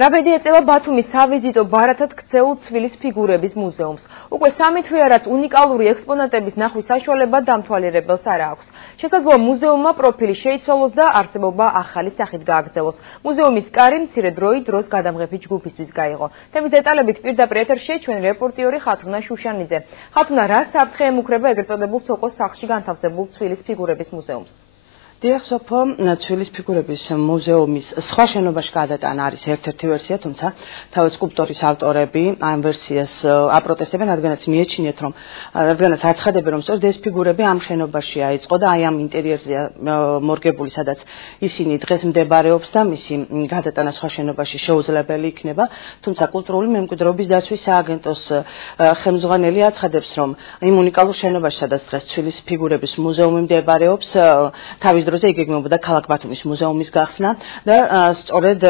რაბედი ეწევა ბათუმის სავიზიტო ბარათად ქცეულ ცვილის ფიგურების მუზეუმს. უკვე 3 თვეა, რაც უნიკალური ექსპონატების ნახვის საშუალება დამთვალიერებელს არ აქვს. შესაძლოა მუზეუმმა პროფილი შეიცვალოს და არსებობა ახალი სახით გააგრძელოს. მუზეუმის კარი მცირე დროს გადამღები ჯგუფისთვის გაიღო. თემის დეტალებით პირდაპირ ეთერში ჩვენი რეპორტიორი ხათუნა შუშანიძე. ხათუნა, რა საფრთხე ემუქრება ეგრეთ წოდებულ სოკოს სახლში განთავსებულ ცვილის ფიგურების მუზეუმს? დიახ, სოფო, ცვილის ფიგურების მუზეუმის სხვა შენობაში გადატანა არის ერთ-ერთი ვერსია, თუმცა თავი სკულპტორის ავტორები ამ ვერსიას აპროტესტებენ, რადგანაც მიეჩნიათ, რომ რადგანაც აცხადებენ, რომ სწორედ ეს ფიგურები ამ შენობაში აიწყო და აი ამ ინტერიერზეა მორგებული, სადაც ისინი დღეს მდებარეობს და მისი გადატანა სხვა შენობაში შეუძლებელი იქნება, თუმცა კულტურული მემკვიდრეობის დაცვის სააგენტოს ხელმძღვანელი აცხადებს, რომ იმ უნიკალურ შენობაში, სადაც დღეს ცვილის ფიგურების მუზეუმი მდებარეობს, თავის დროზე იგეგმებოდა ქალაქ ბათუმის მუზეუმის გახსნა და სწორედ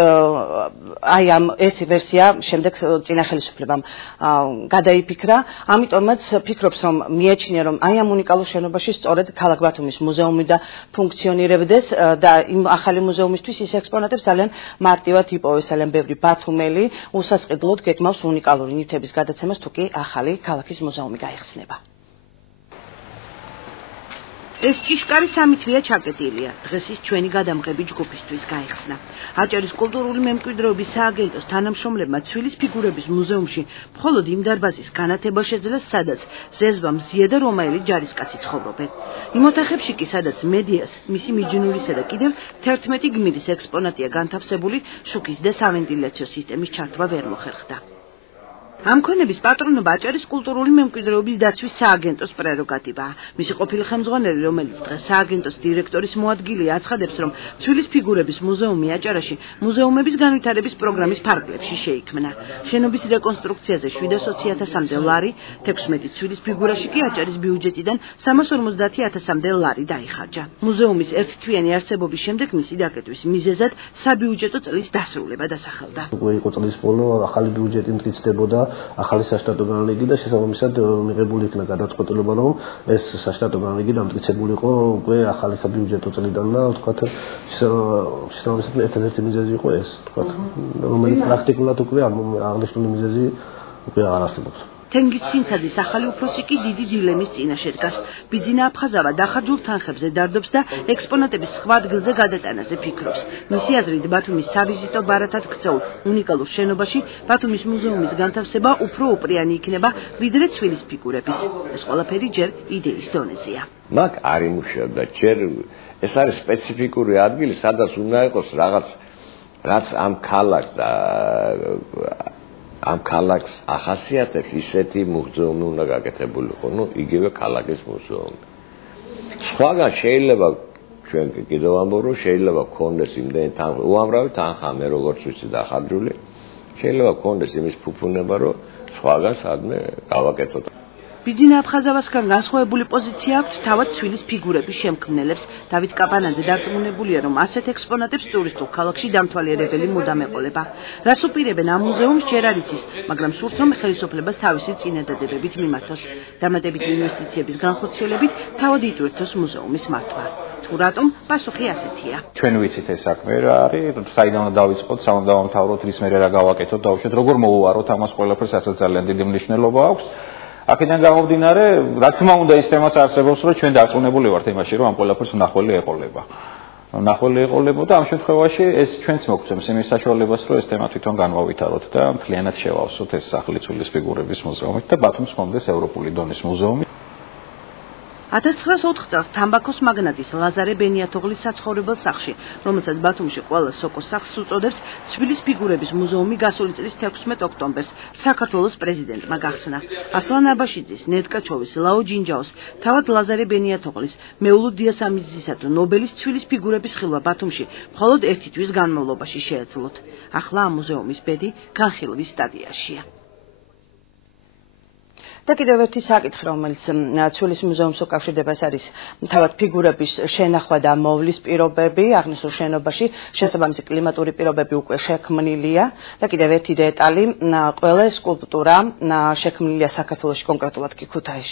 აი ამ ეს ვერსია შემდეგ წინა ხელისუფლებამ გადაიფიქრა, ამიტომაც ფიქრობს, რომ მიეჩნია, რომ აი ამ უნიკალურ შენობაში სწორედ ქალაქ ბათუმის მუზეუმი და ფუნქციონირებდეს და იმ ახალი მუზეუმისთვის ის ექსპონატებს ძალიან მარტივად იპოვეს, ძალიან ბევრი ბათუმელი უსასყიდლოდ გეგმავს უნიკალური ნივთების გადაცემას, თუ კი ახალი ქალაქის მუზეუმი გაიხსნება. ეს ჭიშკარი 3 თვეა ჩაკეტილია. დღეს ის ჩვენი გადამღები ჯგუფისთვის გაიხსნა. აჭარის კულტურული მემკვიდრეობის სააგენტოს თანამშრომლებმა ცვილის ფიგურების მუზეუმში მხოლოდ იმ დარბაზის განათება შეძლეს, სადაც ზეზვა მზია და რომაელი ჯარისკაცი ცხოვრობენ. იმ ოთახებში კი, სადაც მედიას, მისი მიჯნურისა და კიდევ 11 გმირის ექსპონატია განთავსებული, შუქის და სავენტილიაციო სისტემის ჩართვა ვერ მოხერხდა. ამ ქონების პატრონობა აჭარის კულტურული მემკვიდრეობის დაცვის სააგენტოს პრეროგატივაა. მისი ყოფილი ხელმძღვანელი, რომელიც დღეს სააგენტოს დირექტორის მოადგილეა, აცხადებს, რომ ცვილის ფიგურების მუზეუმი აჭარაში მუზეუმების განვითარების პროგრამის ფარგლებში შეიქმნა. შენობის რეკონსტრუქციაზე 720.000-მდე ლარი, 16 ცვილის ფიგურაში კი აჭარის ბიუჯეტიდან 350.000-მდე ლარი დაიხარჯა. მუზეუმის ერთთვიანი არსებობის შემდეგ მისი დაკეტვის მიზეზად საბიუჯეტო წლის დასრულება დასახელდა. უკვე იყო წლის ბოლო, ახალი ბიუჯეტი მტკიცდებოდა ახალი საშტატო განლეგი და შესაბამისად მიღებული იქნა გადაწყვეტილება, რომ ეს საშტატო განლეგი დამტკიცებული იყო უკვე ახალი საბიუჯეტო წლიდან და ვთქვათ, შესაბამისად ერთ-ერთი მიზეზი იყო ეს, ვთქვათ, რომელიც პრაქტიკულად უკვე აღნიშნული მიზეზი უკვე არ არსებობს. თენგიზ ცინცაძის ახალი უფროსი კი დიდი დილემის წინაშე დგას. ბიძინა აფხაზავა დახარჯულ თანხებზე დარდობს და ექსპონატების სხვა ადგილზე გადატანაზე ფიქრობს. მისი აზრით, ბათუმის სავიზიტო ბარათად ქცეულ უნიკალურ შენობაში ბათუმის მუზეუმის განთავსება უფრო უპრიანი იქნება, ვიდრე ცვილის ფიგურების. ეს ყველაფერი ჯერ იდეის დონეზეა. მაგ არ იმუშავდა, ჯერ ეს არის სპეციფიკური ადგილი, სადაც უნდა იყოს რაღაც, რაც ამ ქალაქს ახასიათებს, ისეთი მუზეუმი უნდა გაკეთებულიყო, იგივე ქალაქის მუზეუმი. სხვაგან შეიძლება ჩვენ კიდევ ამბობ, რომ შეიძლება გქონდეს იმდენი უამრავი თანხა, მე როგორც ვიცი დახარჯული, შეიძლება გქონდეს იმის ფუფუნება, რომ სხვაგან სადმე გავაკეთოთ. ბიძინა აფხაზავასგან განსხვავებული პოზიცია აქვს თავად ცვილის ფიგურების შემქმნელებს. დავით კაპანაძე დარწმუნებულია, რომ ასეთ ექსპონატებს ტურისტულ ქალაქში დამთვალიერებელი მუდამ ეყოლება. რას უპირებენ ამ მუზეუმს ჯერ არ იცის, მაგრამ სურს, რომ ხელისუფლებას თავისი წინადადებებით მიმართოს. დამატებითი ინვესტიციების განხორციელებით თავად იტვირთოს მუზეუმის მართვა. თუ რატომ, პასუხი ასეთია. ჩვენ ვიცით ეს საქმე რა არის, საიდან უნდა დავიწყოთ, სამ უნდა დავამთავროთ, რის მერე რა გავაკეთოთ, დავუშვათ, როგორ მოვუაროთ ამას ყველაფერს, ასაც ძალიან დიდი მნიშვნელობა აქვს. აქედან გამომდინარე, რა თქმა უნდა ის თემაც არსებობს, რომ ჩვენ დარწმუნებული ვართ იმაში, რომ ამ ყველაფერს მნახველი ეყოლება. მნახველი ეყოლებოდა, ამ შემთხვევაში ეს ჩვენც მოგვცემს იმის საშუალებას, რომ ეს თემა თვითონ განვავითაროთ და მთლიანად შევავსოთ ეს სახლი ცვილის ფიგურების მუზეუმით და ბათუმს ჰქონდეს ევროპული დონის მუზეუმი. 1904 წელს თამბაქოს მაგნატის ლაზარე ბენიათოღლის საცხოვრებელ სახლში, რომელსაც ბათუმში ყველა სოკოს სახლს უწოდებს, ცვილის ფიგურების მუზეუმი გასული წლის 16 ოქტომბერს საქართველოს პრეზიდენტმა გახსნა. ასლან აბაშიძის, ნეტკაჩოვის, ლაო ჯინჯაოს, თავად ლაზარე ბენიათოღლის, მეულუდ დიასამიძისა და ნობელის ცვილის ფიგურების ხილვა ბათუმში მხოლოდ 1 თვის განმავლობაში შეეძლოთ. ახლა ამ მუზეუმის ბედი განხილვის სტადიაშია. და კიდევ ერთი საკითხი, რომელიც ცვილის მუზეუმს უკავშირდება, არის თავად ფიგურების შენახვა და მოვლის პირობები. აღნიშნულ შენობაში შესაბამისი კლიმატური პირობები უკვე შექმნილია და კიდევ ერთი დეტალი, ყველა სკულპტურა შექმნილია საქართველოში, კონკრეტულად კი ქუთაისში.